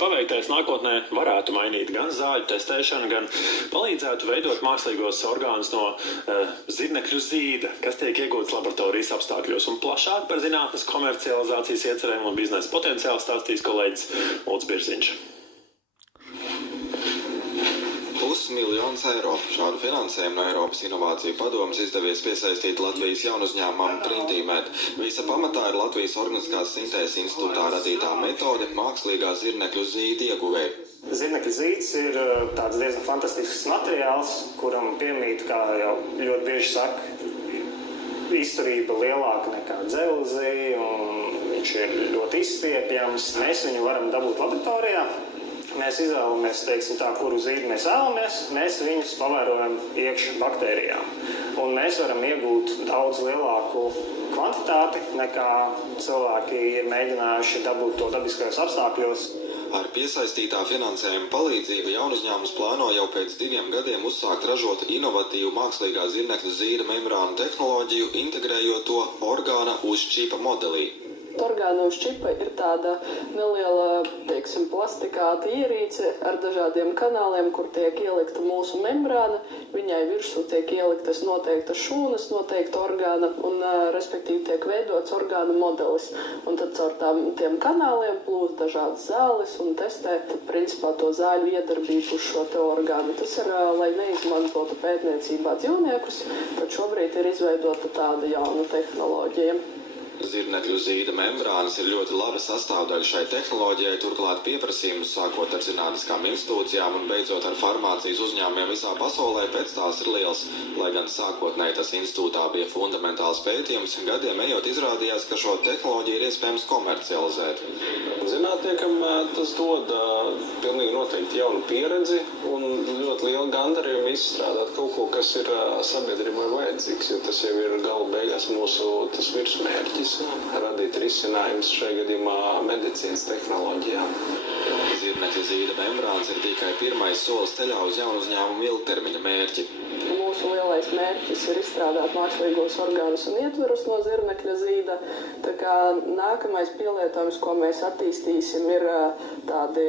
paveiktais nākotnē varētu mainīt gan zāļu testēšanu, gan palīdzētu veidot mākslīgos orgānus no zirnekļu zīda, kas tiek iegūts laboratorijas apstākļos. Un plašāk par zinātnes komercializācijas iecerēm un biznesa potenciālu stāstīs kolēģis Ulds Birziņš. Miljonus eiro. Šādu finansējumu no Eiropas Inovāciju padomes izdevies piesaistīt Latvijas jaunuzņēmumam Printīmed. Visa pamatā ir Latvijas Organiskās sintēzes institūtā radītā metode mākslīgā zirnekļu zīda ieguvēja. Zirnekļu zīds ir tāds diezgan fantastisks materiāls, kuram piemīt, kā jau ļoti bieži saka, izturība lielāka nekā dzelzī, un viņš ir ļoti izstiepjams. Mēs viņu varam dabūt laboratorijā. Mēs izvēlamies, teiksim tā, kuru zīdi mēs vēlamies, mēs viņus pavērojam iekš baktērijām. Un mēs varam iegūt daudz lielāku kvantitāti, nekā cilvēki ir mēģinājuši dabūt to dabiskajos apstākļos. Ar piesaistītā finansējuma palīdzību jaunuzņēmums plāno jau pēc 2 gadiem uzsākt ražot inovatīvu mākslīgā zirnekļu zīda membrānu tehnoloģiju, integrējot to orgāna uz čipa modelī. Orgāna uz čipa ir tāda neliela, teiksim, plastikāta ierīce ar dažādiem kanāliem, kur tiek ielikta mūsu membrāna. Viņai virsū tiek ieliktas noteiktas šūnas, noteikta orgāna un, respektīvi, tiek veidots orgāna modelis. Un tad caur tiem kanāliem plūst dažādas zāles un testē, principā, to zāļu iedarbību uz šo te orgānu. Tas ir, lai neizmantotu pētniecībā dzīvniekus, tad šobrīd ir izveidota tāda jauna tehnoloģija. Zirnekļu zīda membrānas ir ļoti laba sastāvdaļa šai tehnoloģijai, turklāt pieprasījums sākot ar zinātniskām institūcijām un beidzot ar farmācijas uzņēmumiem visā pasaulē pēc tās ir liels. Lai gan sākotnēji tas institūtā bija fundamentāls pētījums, gadiem ejot izrādījās, ka šo tehnoloģiju ir iespējams komercializēt. Zinātniekam tas dod pilnīgi noteikti jaunu pieredzi un ļoti lielu gandarījumu izstrādāt kaut ko, kas ir sabiedrībai vajadzīgs, jo tas jau ir gala beigās mūsu tas virsmērķis. Radīt risinājumus šajā gadījumā medicīnas tehnoloģijām. Zirnekļu zīda membrāns ir tikai pirmais solis ceļā uz jaunu uzņēmumu ilgtermiņa mērķi. Mūsu lielais mērķis ir izstrādāt mākslīgos orgānus un ietverus no zirnekļa zīda. Tā kā nākamais pielietojums, ko mēs attīstīsim, ir tādi